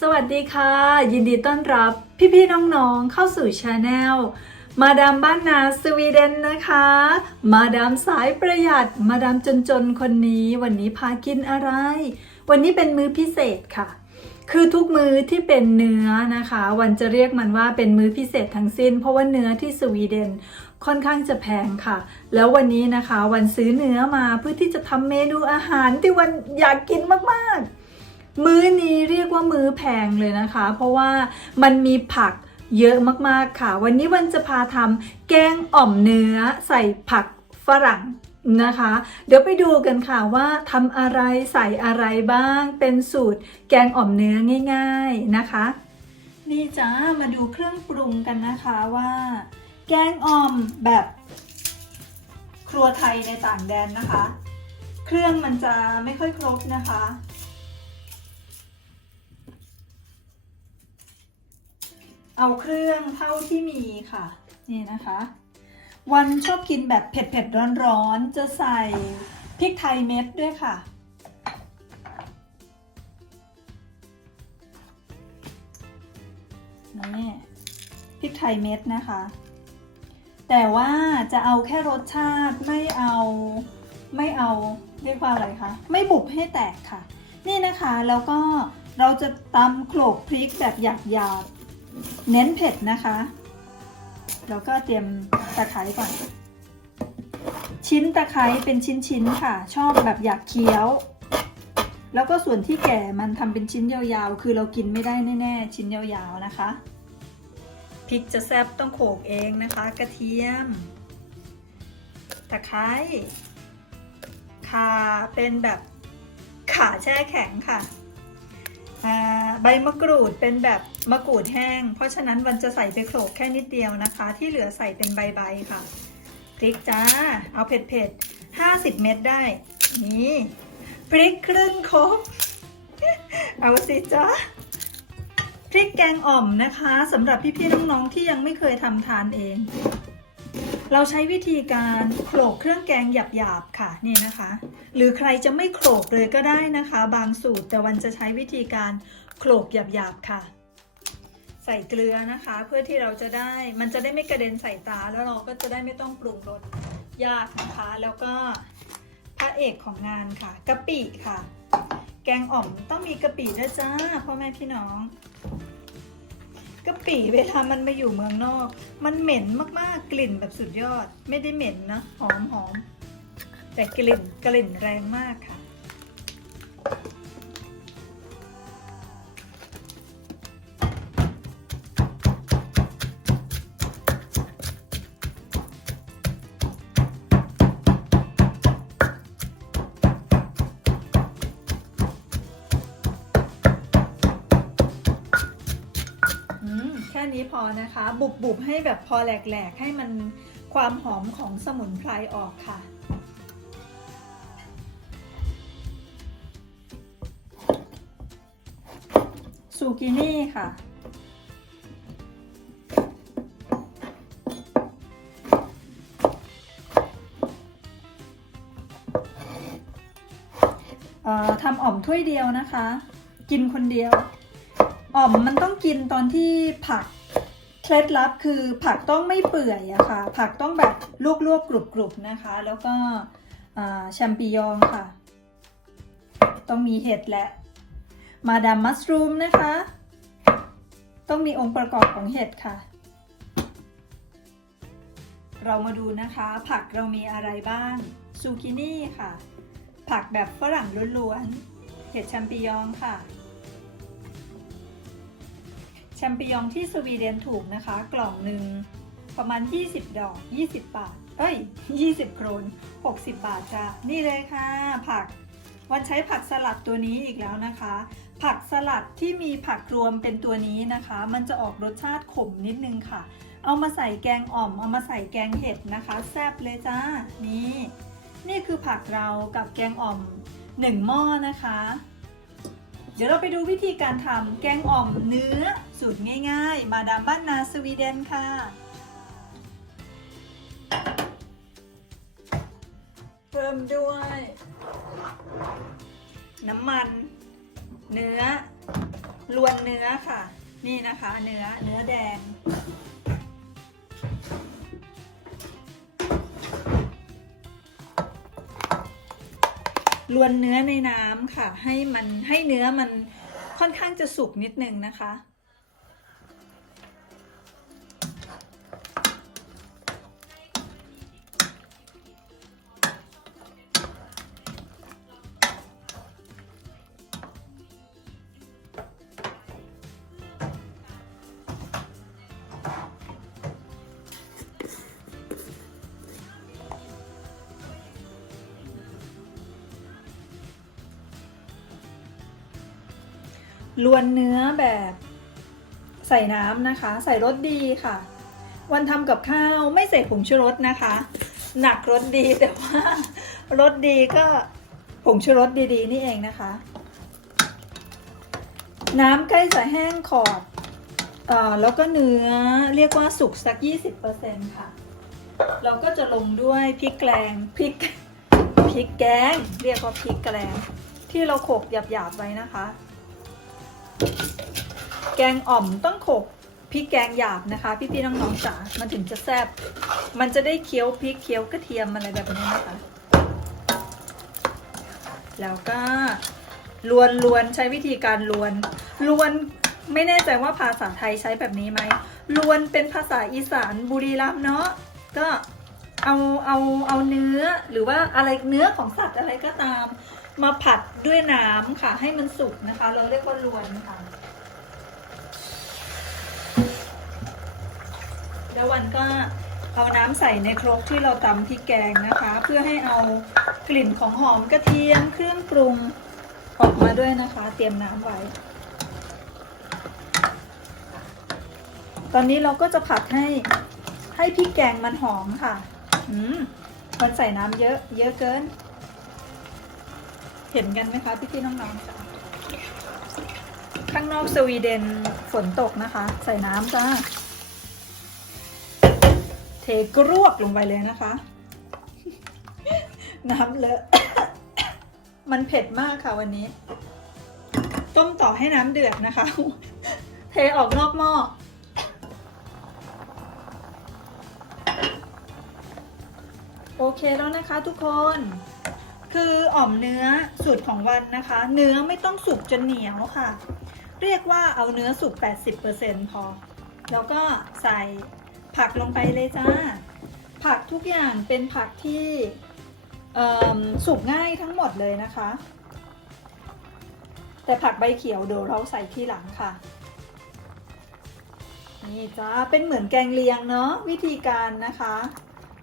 สวัสดีค่ะ ยินดีต้อนรับพี่ๆน้องๆเข้าสู่ชาแนลมาดามบ้านนาสวีเดนนะคะ มาดามสายประหยัด มาดามจนๆคนนี้วันนี้พากินอะไร วันนี้เป็นมื้อพิเศษค่ะ คือทุกมื้อที่เป็นเนื้อนะคะ วันจะเรียกมันว่าเป็นมื้อพิเศษทั้งสิ้น เพราะว่าเนื้อที่สวีเดนค่อนข้างจะแพงค่ะ แล้ววันนี้นะคะ วันซื้อเนื้อมาเพื่อที่จะทำเมนูอาหารที่วันอยากกินมากๆ มื้อนี้เรียกว่ามื้อแพงเลยนะคะ เพราะว่ามันมีผักเยอะมากๆค่ะ วันนี้วันจะพาทำแกงอ่อมเนื้อใส่ผักฝรั่งนะคะ เดี๋ยวไปดูกันค่ะว่าทำอะไรใส่อะไรบ้าง เป็นสูตรแกงอ่อมเนื้อง่าย ๆนะคะ นี่จ้ามาดูเครื่องปรุงกันนะคะว่า แกงอ่อมแบบครัวไทยในต่างแดนนะคะ เครื่องมันจะไม่ค่อยครบนะคะ เอาเครื่องเท่าที่มีค่ะ นี่นะคะ วันชอบกินแบบเผ็ดๆร้อนๆ จะใส่พริกไทยเม็ดด้วยค่ะ นี่พริกไทยเม็ดนะคะ แต่ว่าจะเอาแค่รสชาติไม่เอาไม่เอาเรียกว่าอะไรคะ ไม่บุบให้แตกค่ะ นี่นะคะแล้วก็เราจะตำโขลกพริกแบบหยาบๆ เน้นเผ็ดนะคะ แล้วก็เตรียมตะไคร้ก่อน ชิ้นตะไคร้เป็นชิ้นๆค่ะ ชอบแบบอยากเคี้ยว แล้วก็ส่วนที่แก่มันทำเป็นชิ้นยาวๆ คือเรากินไม่ได้แน่ๆ ชิ้นยาวๆนะคะ พริกจะแซ่บต้องโขกเองนะคะ กระเทียม ตะไคร้ข่าเป็นแบบขาแช่แข็งค่ะ ใบมะกรูดเป็นแบบมะกรูดแห้ง เพราะฉะนั้นวันจะใส่ไปโขลกแค่นิดเดียวนะคะ ที่เหลือใส่เป็นใบๆค่ะพริกจ้า เอาเผ็ดๆ50เม็ดได้ นี่พริกครึ่งครบเอาสิจ้าพริกแกงอ่อมนะคะสำหรับพี่ๆน้องๆที่ยังไม่เคยทำทานเอง เราใช้วิธีการโขลกเครื่องแกงหยาบๆค่ะนี่นะคะ หรือใครจะไม่โขลกเลยก็ได้นะคะ บางสูตรแต่วันจะใช้วิธีการโขลกหยาบๆค่ะ ใส่เกลือนะคะ เพื่อที่เราจะได้มันจะได้ไม่กระเด็นใส่ตาแล้วเราก็จะได้ไม่ต้องปรุงรสยากนะคะ แล้วก็พระเอกของงานค่ะกะปิค่ะ แกงอ่อมต้องมีกะปินะจ้าพ่อแม่พี่น้อง กะปิเวลามันมาอยู่เมืองนอก มันเหม็นมากๆกลิ่นแบบสุดยอด ไม่ได้เหม็นนะหอมหอมแต่กลิ่นกลิ่นแรงมากค่ะ นะคะ บุบบุบให้แบบพอแหลกๆ ให้มันความหอมของสมุนไพรออกค่ะ ซูกินี่ค่ะทำอ่อมถ้วยเดียวนะคะ กินคนเดียว อ่อมมันต้องกินตอนที่ผัก เคล็ดลับคือผักต้องไม่เปื่อยอะค่ะ ผักต้องแบบลวกๆกรุบๆนะคะ แล้วก็แชมปิญองค่ะ ต้องมีเห็ดและ มาดามมัสรูมนะคะ ต้องมีองค์ประกอบของเห็ดค่ะ เรามาดูนะคะ ผักเรามีอะไรบ้างซูกินี่ค่ะ ผักแบบฝรั่งล้วนๆเห็ดแชมปิญองค่ะ แชมปิญองที่สวีเดนถูกนะคะ กล่องหนึ่งประมาณ 20 ดอก 20 บาท เอ้ย 20 โครน 60 บาทจ้ะ นี่เลยค่ะ ผัก วันใช้ผักสลัดตัวนี้อีกแล้วนะคะ ผักสลัดที่มีผักรวมเป็นตัวนี้นะคะ มันจะออกรสชาติขมนิดนึงค่ะ เอามาใส่แกงอ่อม เอามาใส่แกงเห็ดนะคะ แซ่บเลยจ้า นี่ นี่คือผักเรากับแกงอ่อมหนึ่งหม้อนะคะ เดี๋ยวเราไปดูวิธีการทำแกงอ่อมเนื้อสูตรง่าย ๆ มาดามบ้านนาสวีเดนค่ะ เพิ่มด้วย น้ำมัน เนื้อ ลวนเนื้อค่ะ นี่นะคะ เนื้อเนื้อแดง ลวนเนื้อในน้ำค่ะ ให้มันให้เนื้อมันค่อนข้างจะสุกนิดนึงนะคะ ลวนเนื้อแบบใส่น้ำนะคะ ใส่รสดีค่ะ วันทำกับข้าวไม่ใส่ผงชูรสนะคะ หนักรสดีแต่ว่ารสดีก็ผงชูรสดีๆ นี่เองนะคะ น้ำใกล้จะแห้งขอดเอ่อแล้วก็เนื้อเรียกว่าสุกสัก 20%ค่ะ เราก็จะลงด้วยพริกแกงพริกพริกแกง เรียกว่าพริกแกงที่เราโขกหยาบๆไว้นะคะ แกงอ่อมต้องโขลกพริกแกงหยาบนะคะ พี่ๆน้องๆจ๋ามันถึงจะแซ่บมันจะได้เคี้ยวพริกเคี้ยวกระเทียมอะไรแบบนี้นะคะ แล้วก็ลวนลวนใช้วิธีการลวนลวนไม่แน่ใจว่าภาษาไทยใช้แบบนี้ไหมลวนเป็นภาษาอีสานบุรีรัมย์เนาะก็ เอาเอาเอาเนื้อหรือว่าอะไรเนื้อของสัตว์อะไรก็ตาม มาผัดด้วยน้ำค่ะ ให้มันสุกนะคะ เราเรียกว่าลวนค่ะแล้ววันก็เอาน้ำใส่ในครกที่เราตำพริกแกงนะคะ เพื่อให้เอากลิ่นของหอมกระเทียมเครื่องปรุงออกมาด้วยนะคะ เตรียมน้ำไว้ ตอนนี้เราก็จะผัดให้ให้พริกแกงมันหอมค่ะ อืมมันใส่น้ำเยอะ เยอะเกิน เห็นกันไหมคะพี่พี่ๆน้องๆค่ะข้างนอกสวีเดนฝนตกนะคะ ใส่น้ำจ้า เทกรวกลงไปเลยนะคะ น้ำเลอะ มันเผ็ดมากค่ะวันนี้ ต้มต่อให้น้ำเดือดนะคะ เทออกนอกหม้อ โอเคแล้วนะคะทุกคน คืออ่อมเนื้อสูตรของวันนะคะ เนื้อไม่ต้องสุกจนเหนียวค่ะ เรียกว่าเอาเนื้อสุก 80%พอ แล้วก็ใส่ผักลงไปเลยจ้า ผักทุกอย่างเป็นผักที่สุกง่ายทั้งหมดเลยนะคะ แต่ผักใบเขียวเดี๋ยวเราใส่ทีหลังค่ะ นี่จ้าเป็นเหมือนแกงเลียงเนาะวิธีการนะคะ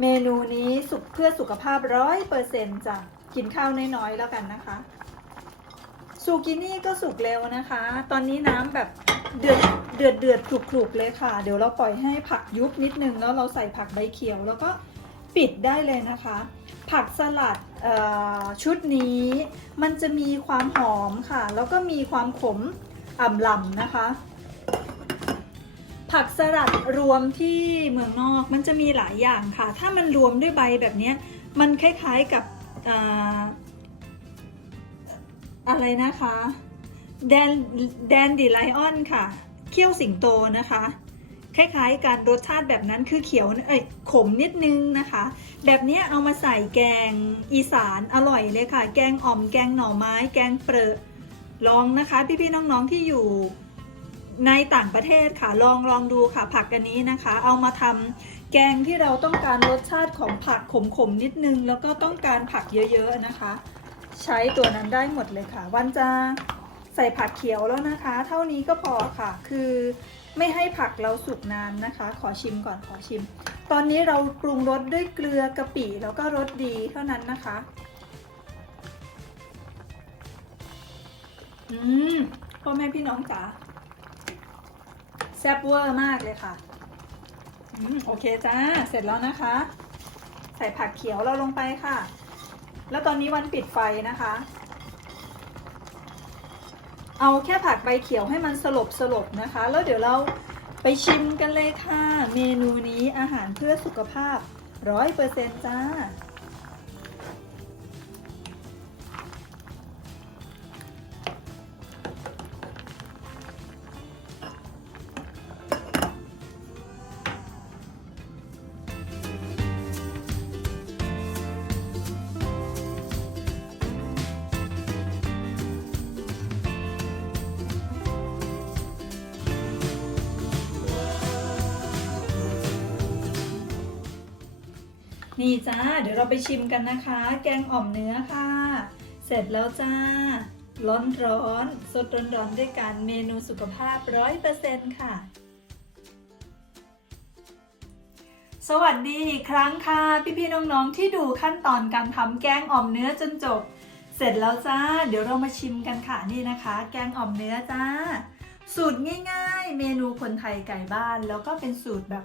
เมนูนี้สุกเพื่อสุขภาพร้อยเปอร์เซ็นต์จ้ะกินข้าวน้อยๆแล้วกันนะคะซูกินี่ก็สุกเร็วนะคะ ตอนนี้น้ำแบบเดือดเดือดเดือดคลุกๆเลยค่ะ เดี๋ยวเราปล่อยให้ผักยุบนิดนึงแล้วเราใส่ผักใบเขียวแล้วก็ปิดได้เลยนะคะ ผักสลัดชุดนี้มันจะมีความหอมค่ะ แล้วก็มีความขมอ่ำล่ำนะคะ ผักสลัดรวมที่เมืองนอกมันจะมีหลายอย่างค่ะ ถ้ามันรวมด้วยใบแบบนี้มันคล้ายๆกับอะไรนะคะแดนแดนดีไลออนค่ะเคี่ยวสิงโตนะคะ คล้ายๆกันรสชาติแบบนั้นคือเขียวเอ้ยขมนิดนึงนะคะ แบบนี้เอามาใส่แกงอีสานอร่อยเลยค่ะ แกงอ่อมแกงหน่อไม้ แกงเปรอะลองนะคะ พี่ๆน้องๆที่อยู่ ในต่างประเทศค่ะลองลองดูค่ะผักอันนี้นะคะ เอามาทำแกงที่เราต้องการรสชาติของผักขมๆนิดนึง แล้วก็ต้องการผักเยอะๆนะคะ ใช้ตัวนั้นได้หมดเลยค่ะ วันจะใส่ผักเขียวแล้วนะคะ เท่านี้ก็พอค่ะ คือไม่ให้ผักเราสุกนานนะคะ ขอชิมก่อนขอชิม ตอนนี้เราปรุงรสด้วยเกลือกะปิแล้วก็รสดีเท่านั้นนะคะ อืมพ่อแม่พี่น้องจ๋า แซ่บเวอร์มากเลยค่ะอืมโอเคจ้า เสร็จแล้วนะคะ ใส่ผักเขียวเราลงไปค่ะ แล้วตอนนี้วันปิดไฟนะคะ เอาแค่ผักใบเขียวให้มันสลบสลบนะคะ แล้วเดี๋ยวเราไปชิมกันเลยค่ะ เมนูนี้อาหารเพื่อสุขภาพร้อยเปอร์เซ็นต์จ้า นี่จ้า เดี๋ยวเราไปชิมกันนะคะ แกงอ่อมเนื้อค่ะ เสร็จแล้วจ้า ร้อนร้อนสดร้อนร้อนด้วยกันเมนูสุขภาพร้อยเปอร์เซ็นต์ค่ะ สวัสดีอีกครั้งค่ะ พี่ๆน้องๆที่ดูขั้นตอนการทำแกงอ่อมเนื้อจนจบ เสร็จแล้วจ้า เดี๋ยวเรามาชิมกันค่ะนี่นะคะ แกงอ่อมเนื้อจ้า สูตรง่าย ๆ เมนูคนไทยไก่บ้าน แล้วก็เป็นสูตรแบบ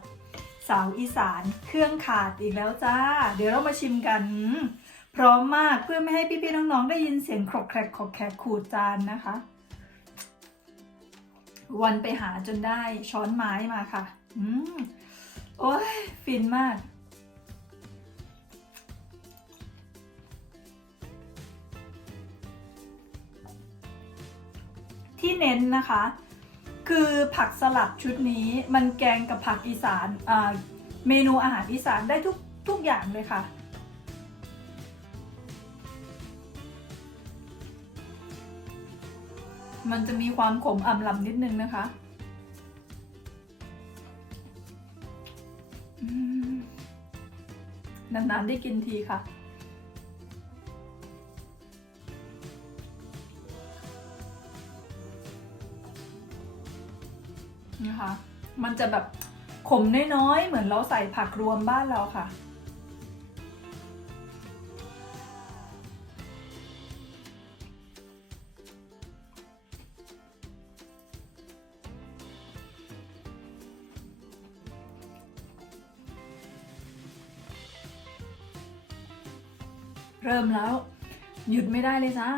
สาวอีสานเครื่องขาดอีกแล้วจ้า เดี๋ยวเรามาชิมกัน พร้อมมากเพื่อไม่ให้พี่ๆน้องๆได้ยินเสียงครกแครกครกแครกขูดจานนะคะ วันไปหาจนได้ช้อนไม้มาค่ะ อืมโอ้ยฟินมาก ที่เน้นนะคะ คือผักสลัดชุดนี้มันแกงกับผักอีสานเมนูอาหารอีสานได้ทุกทุกอย่างเลยค่ะ มันจะมีความขมอ่ำลำนิดนึงนะคะนานๆได้กินทีค่ะ นะคะ มันจะแบบขมน้อยๆ เหมือนเราใส่ผักรวมบ้านเราค่ะ เริ่มแล้ว หยุดไม่ได้เลยจ้า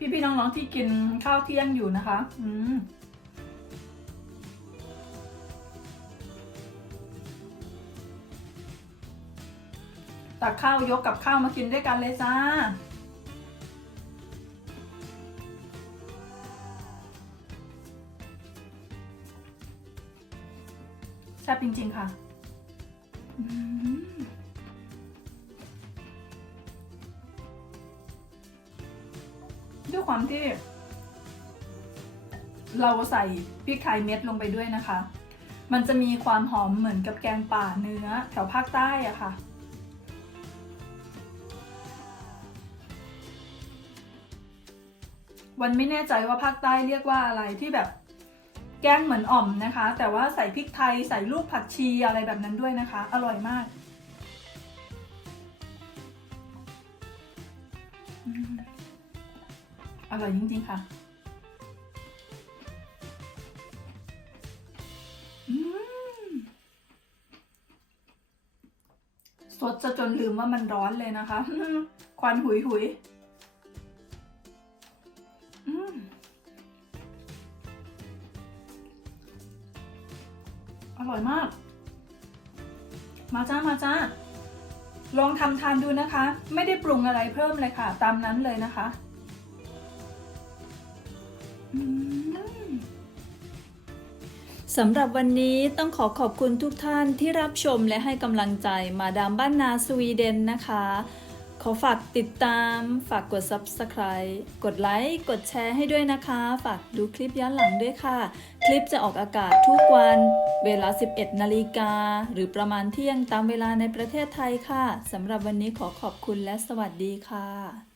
พี่ๆน้องๆที่กินข้าวเที่ยงอยู่นะคะ อืมตักข้าวยกกับข้าวมากินด้วยกันเลยจ้า แซ่บจริง ๆ ค่ะ ความที่ เราใส่พริกไทยเม็ดลงไปด้วยนะคะ มันจะมีความหอมเหมือนกับแกงป่าเนื้อแถวภาคใต้อะค่ะ วันไม่แน่ใจว่าภาคใต้เรียกว่าอะไรที่แบบแกงเหมือนอ่อมนะคะ แต่ว่าใส่พริกไทยใส่ลูกผักชีอะไรแบบนั้นด้วยนะคะ อร่อยมากอืม อร่อยจริง ๆ ค่ะอืมสดจะจนลืมว่ามันร้อนเลยนะคะ ควันหุยหุยอร่อยมาก มาจ้า มาจ้า ลองทำทานดูนะคะ ไม่ได้ปรุงอะไรเพิ่มเลยค่ะ ตามนั้นเลยนะคะ สำหรับวันนี้ต้องขอขอบคุณทุกท่านที่รับชมและให้กำลังใจมาดามบ้านนาสวีเดนนะคะ ขอฝากติดตาม ฝากกด Subscribe กดไลค์กดแชร์ให้ด้วยนะคะ ฝากดูคลิปย้อนหลังด้วยค่ะ คลิปจะออกอากาศทุกวันเวลา 11 นาฬิกา หรือประมาณเที่ยงตามเวลาในประเทศไทยค่ะสำหรับวันนี้ขอขอบคุณและสวัสดีค่ะ